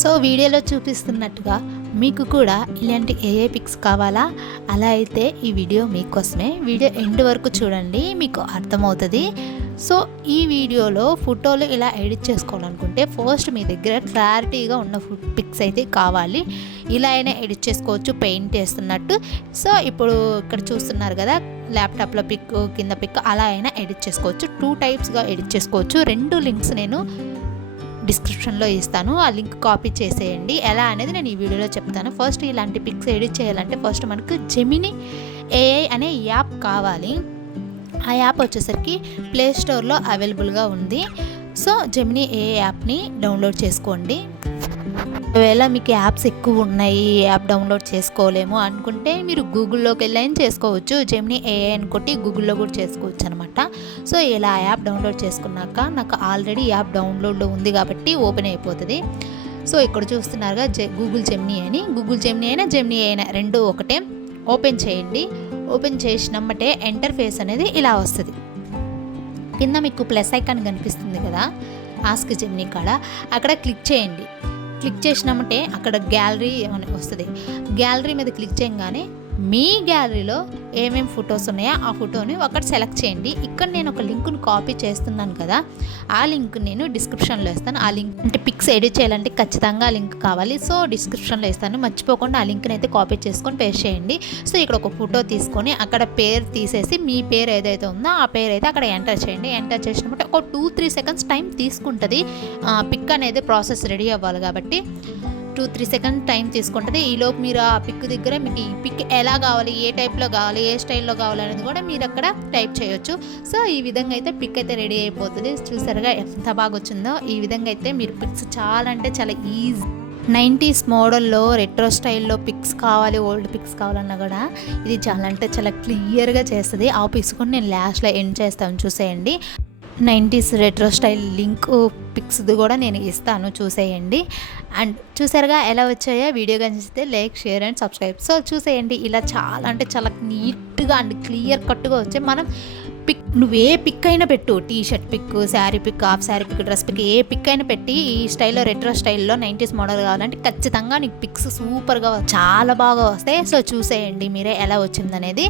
So వీడియోలో చూపిస్తున్నట్టుగా మీకు కూడా ఇలాంటి ఏఏ పిక్స్ కావాలా? అలా అయితే ఈ వీడియో మీకోసమే. వీడియో ఎండ్ వరకు చూడండి, మీకు అర్థమవుతుంది. సో ఈ వీడియోలో ఫోటోలు ఇలా ఎడిట్ చేసుకోవాలనుకుంటే ఫస్ట్ మీ దగ్గర క్లారిటీగా ఉన్న పిక్స్ అయితే కావాలి. ఇలా అయినా ఎడిట్ చేసుకోవచ్చు పెయింట్ వేస్తున్నట్టు. సో ఇప్పుడు ఇక్కడ చూస్తున్నారు కదా, ల్యాప్టాప్లో పిక్, కింద పిక్, అలా అయినా ఎడిట్ చేసుకోవచ్చు. 2 టైప్స్గా ఎడిట్ చేసుకోవచ్చు. 2 లింక్స్ నేను డిస్క్రిప్షన్లో ఇస్తాను, ఆ లింక్ కాపీ చేసేయండి. ఎలా అనేది నేను ఈ వీడియోలో చెప్తాను. ఫస్ట్ ఇలాంటి పిక్స్ ఎడిట్ చేయాలంటే ఫస్ట్ మనకు జెమినీ ఏఐ అనే యాప్ కావాలి. ఆ యాప్ వచ్చేసరికి ప్లే స్టోర్లో అవైలబుల్గా ఉంది. సో జెమినీ ఏఐ యాప్ని డౌన్లోడ్ చేసుకోండి. ఒకవేళ మీకు యాప్స్ ఎక్కువ ఉన్నాయి, యాప్ డౌన్లోడ్ చేసుకోలేము అనుకుంటే మీరు గూగుల్లోకి వెళ్ళి చేసుకోవచ్చు. జెమినీ ఏఐ అని కొట్టి గూగుల్లో కూడా చేసుకోవచ్చు అనమాట. సో ఇలా యాప్ డౌన్లోడ్ చేసుకున్నాక నాకు ఆల్రెడీ యాప్ డౌన్లోడ్లో ఉంది కాబట్టి ఓపెన్ అయిపోతుంది. సో ఇక్కడ చూస్తున్నారుగా గూగుల్ జెమినీ అని. గూగుల్ జెమినీ అయినా జెమినీ అయినా రెండు ఒకటే. ఓపెన్ చేయండి. ఓపెన్ చేసినమ్మటే ఇంటర్ఫేస్ అనేది ఇలా వస్తుంది. కింద మీకు ప్లస్ ఐకాన్ కనిపిస్తుంది కదా, ఆస్క్ జెమినీ కాడ, అక్కడ క్లిక్ చేయండి. క్లిక్ చేసినామంటే అక్కడ గ్యాలరీ అని వస్తుంది. గ్యాలరీ మీద క్లిక్ చేయగానే మీ గ్యాలరీలో ఏమేమి ఫొటోస్ ఉన్నాయో ఆ ఫోటోని ఒకటి సెలెక్ట్ చేయండి. ఇక్కడ నేను ఒక లింక్ను కాపీ చేస్తున్నాను కదా, ఆ లింక్ నేను డిస్క్రిప్షన్లో ఇస్తాను. ఆ లింక్ అంటే పిక్స్ ఎడిట్ చేయాలంటే ఖచ్చితంగా ఆ లింక్ కావాలి. సో డిస్క్రిప్షన్లో ఇస్తాను, మర్చిపోకుండా ఆ లింక్ని అయితే కాపీ చేసుకొని పేస్ట్ చేయండి. సో ఇక్కడ ఒక ఫోటో తీసుకొని అక్కడ పేరు తీసేసి మీ పేరు ఏదైతే ఉందో ఆ పేరు అయితే అక్కడ ఎంటర్ చేయండి. ఎంటర్ చేసినప్పుడు ఒక 2-3 సెకండ్స్ టైం తీసుకుంటుంది. పిక్ అనేది ప్రాసెస్ రెడీ అవ్వాలి కాబట్టి 2-3 సెకండ్ టైం తీసుకుంటుంది. ఈలోపు మీరు ఆ పిక్ దగ్గర మీకు ఈ పిక్ ఎలా కావాలి, ఏ టైప్లో కావాలి, ఏ స్టైల్లో కావాలి అనేది కూడా మీరు అక్కడ టైప్ చేయొచ్చు. సో ఈ విధంగా అయితే పిక్ అయితే రెడీ అయిపోతుంది. చూసారుగా ఎంత బాగా వచ్చిందో. ఈ విధంగా అయితే మీరు పిక్స్ చాలా అంటే చాలా ఈజీ 90s మోడల్లో రెట్రో స్టైల్లో పిక్స్ కావాలి, ఓల్డ్ పిక్స్ కావాలన్నా కూడా ఇది చాలా అంటే చాలా క్లియర్గా చేస్తుంది. ఆ పిక్స్ కూడా నేను లాస్ట్లో ఎండ్ చేస్తాను, చూసేయండి. 90s రెట్రో స్టైల్ లింక్ పిక్స్ది కూడా నేను ఇస్తాను, చూసేయండి. అండ్ చూసారుగా ఎలా వచ్చాయో. వీడియో కనిపిస్తే like, share and subscribe. So చూసేయండి, ఇలా చాలా అంటే చాలా నీట్గా అండ్ క్లియర్ కట్గా వచ్చాయి. మనం పిక్ నువ్వు ఏ పిక్ అయినా పెట్టు, T shirt pic, sari pic, half sari pic, dress pic, ఏ పిక్ అయినా పెట్టి ఈ స్టైల్లో రెట్రో స్టైల్లో 90s మోడల్ కావాలంటే ఖచ్చితంగా నీకు పిక్స్ సూపర్గా చాలా బాగా వస్తాయి. సో చూసేయండి మీరే ఎలా వచ్చిందనేది.